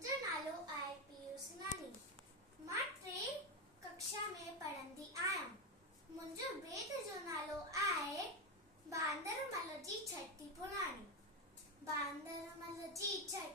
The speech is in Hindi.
मुंहिंजो नालो आहे पीयूषनानी। मां 3 कक्षा में पढ़ंदी आहियां। मुंहिंजो बेद जो नालो आहे बांदरमल जी छठी पुराणी। बांदरमल जी छठी